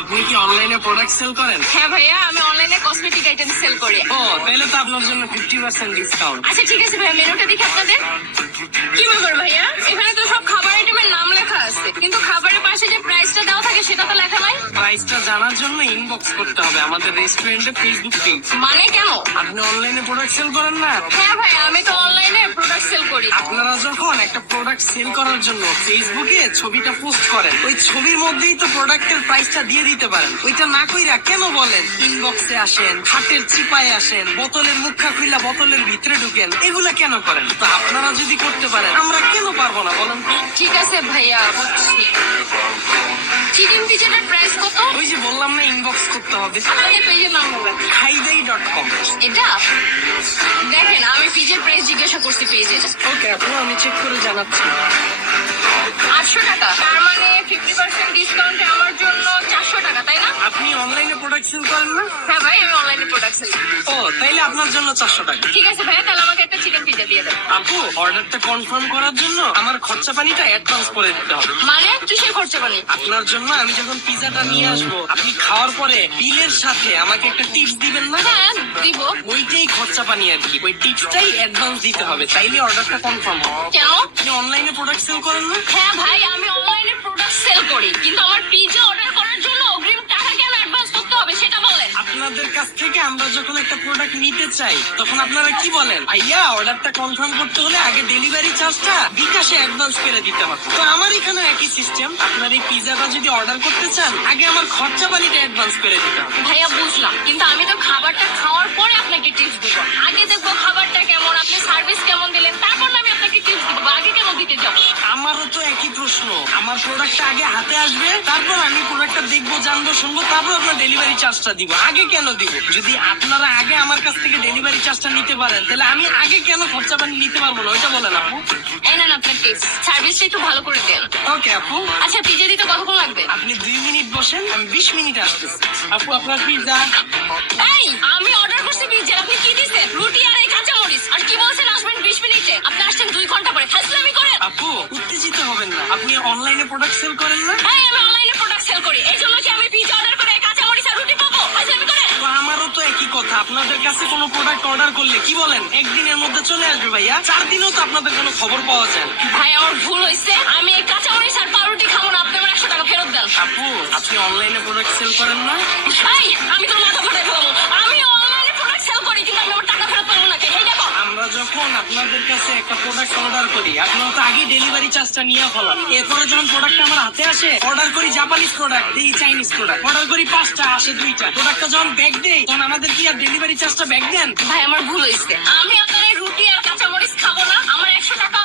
আপনি কি অনলাইনে প্রোডাক্ট সেল করেন? হ্যাঁ ভাইয়া আমি অনলাইনে কসমেটিক আইটেম সেল করি। ও তাহলে তো আপনার জন্য ফিফটি পার্সেন্ট ডিসকাউন্ট আচ্ছা ঠিক আছে ভাইয়া মেনুটা দেখি আপনাদের। কি ব্যাপার ভাইয়া? এখানে তো সব খাবার আইটেমের নাম প্রাইসটা জানার জন্য ইনবক্স করতে হবে। আমাদের রেস্টুরেন্টে ফেসবুক পেজ মানে কেন? আপনি অনলাইনে প্রোডাক্ট সেল করেন না? হ্যাঁ ভাইয়া আমি তো অনলাইনে প্রোডাক্ট সেল করি। আপনারা যখন একটা প্রোডাক্ট সেল করার জন্য ফেসবুকে ছবিটা পোস্ট করেন ওই ছবির মধ্যেই তো প্রোডাক্টের প্রাইসটা দিয়ে দিতে পারেন। ওইটা না কইরা কেন বলেন? ইনবক্সে আসেন হাটের চিপায় আসেন বোতলের মুখা খুইলা বোতলের ভিতরে ঢুকেন এগুলা কেন করেন? তো আপনারা যদি করতে পারেন আমরা কেন পারব না বলেন? ঠিক আছে ভাইয়া বুঝছি চিকেন পিজাটার প্রাইস কত? ওই যে বললাম না ইনবক্স করতে হবে। পেজের নাম বলেন ডট কম এটা? দেখেন আমি পিজের প্রাইস জিজ্ঞাসা করছি ওকে আপু আমি চেক করে জানাচ্ছি। আটশো টাকা। তার মানে ফিফটি পার্সেন্ট ডিসকাউন্টে আমার জন্য চারশো টাকা তাই না? আপনি অনলাইনে করেন না? হ্যাঁ ভাই আমি অনলাইনে ও তাইলে আপনার জন্য চারশো টাকা। ঠিক আছে ভাইয়া তাহলে দিয়ে আপু অর্ডারটা কনফার্ম করার জন্য আমার খরচা পানিটা অ্যাডভান্স করে দিতে হবে। মানে কিসের খরচা বানি আপনার জন্য আমি যখন পিজাটা নিয়ে আসব আপনি খাওয়ার পরে বিলের সাথে আমাকে একটা টিপস দিবেন না? হ্যাঁ দিব। ওইটাই খরচা পানি আর কি। ওই টিপসটাই অ্যাডভান্স দিতে হবে। তাইলে অর্ডারটা কনফার্ম হবে। কেন? আপনি অনলাইনে প্রোডাক্ট সেল করেন না? হ্যাঁ ভাই আমি অনলাইনে প্রোডাক্ট সেল করি কিন্তু আমার আপনাদের কাছ থেকে আমরা যখন একটা প্রোডাক্ট নিতে চাই, তখন আপনারা কি বলেন? ভাইয়া অর্ডারটা কনফার্ম করতে হলে আগে ডেলিভারি চার্জটা বিকাশে অ্যাডভান্স করে দিতে হবে। তো আমার এখানে একই সিস্টেম আপনার এই পিজাটা যদি অর্ডার করতে চান, আগে আমার খরচা পানিটা অ্যাডভান্স করে দিতে হবে। ভাইয়া, বুঝলাম। কিন্তু আমি তো খাবারটা খাওয়ার পরে আমারও তো একই প্রশ্ন। আমার প্রোডাক্টটা আগে হাতে আসবে তারপর আমি প্রোডাক্টটা দেখব জানব শুনব তারপর আপনার ডেলিভারি চার্জটা দিব। আগে কেন দিব? যদি আপনারা আগে আমার কাছ থেকে ডেলিভারি চার্জটা নিতে পারেন তাহলে আমি আগে কেন খরচা পানি নিতে পারব না? ওইটা বলেন আপু। এই নেন আপনার টিপস সার্ভিসটা একটু ভালো করে দেন। ওকে আপু। আচ্ছা পিজা দিতে কতক্ষণ লাগবে? আপনি দুই মিনিট বসেন আমি বিশ মিনিট আসতেছি। আপু আপনার পিজা এই আমি অর্ডার করছি পিজা আপনি কি হবেন না আপনি অনলাইনে প্রোডাক্ট সেল করেন না? এই আমি অনলাইনে প্রোডাক্ট সেল করি। এই জন্য কি আমি পিজা অর্ডার করে কাঁচা মরিচ আর রুটি পাবো? ফাজলামি করেন। আমারও তো একই কথা। আপনাদের কাছে কোনো প্রোডাক্ট অর্ডার করলে কি বলেন? একদিনের মধ্যে চলে আসবে ভাইয়া। চার দিনও তো আপনাদের কোনো খবর পাওয়া যায়। ভাই আমার ভুল হয়েছে আমি এই কাঁচা মরিচ আর পাউরুটি খাব না। আপনি আমার একশো টাকা ফেরত দেন। আপু আপনি অনলাইনে প্রোডাক্ট সেল করেন না? এই আমি তোর মাথা ফাটাই ফেলব। আমি অনলাইনে প্রোডাক্ট সেল করি কিন্তু আমি আমার টাকা ফেরত পাবো না এই দেখো আমরা যখন আপনাদের কাছে একটা প্রোডাক্ট অর্ডার করি। আপনারা তো আগে ডেলিভারি চার্জটা নিয়ে ফেলান। এরপরে যখন প্রোডাক্টটা আমার হাতে আসে অর্ডার করি জাপানিজ প্রোডাক্ট দিই চাইনিজ প্রোডাক্ট অর্ডার করি পাঁচটা, আসে দুইটা। প্রোডাক্টটা যখন ব্যাগ দেই তখন আমাদের কি আর ডেলিভারি চার্জটা ব্যাগ দেন? ভাই, আমার ভুল হয়েছে আমি আপনার রুটি আর কাঁচামরিচ খাব না। আমার একশো টাকা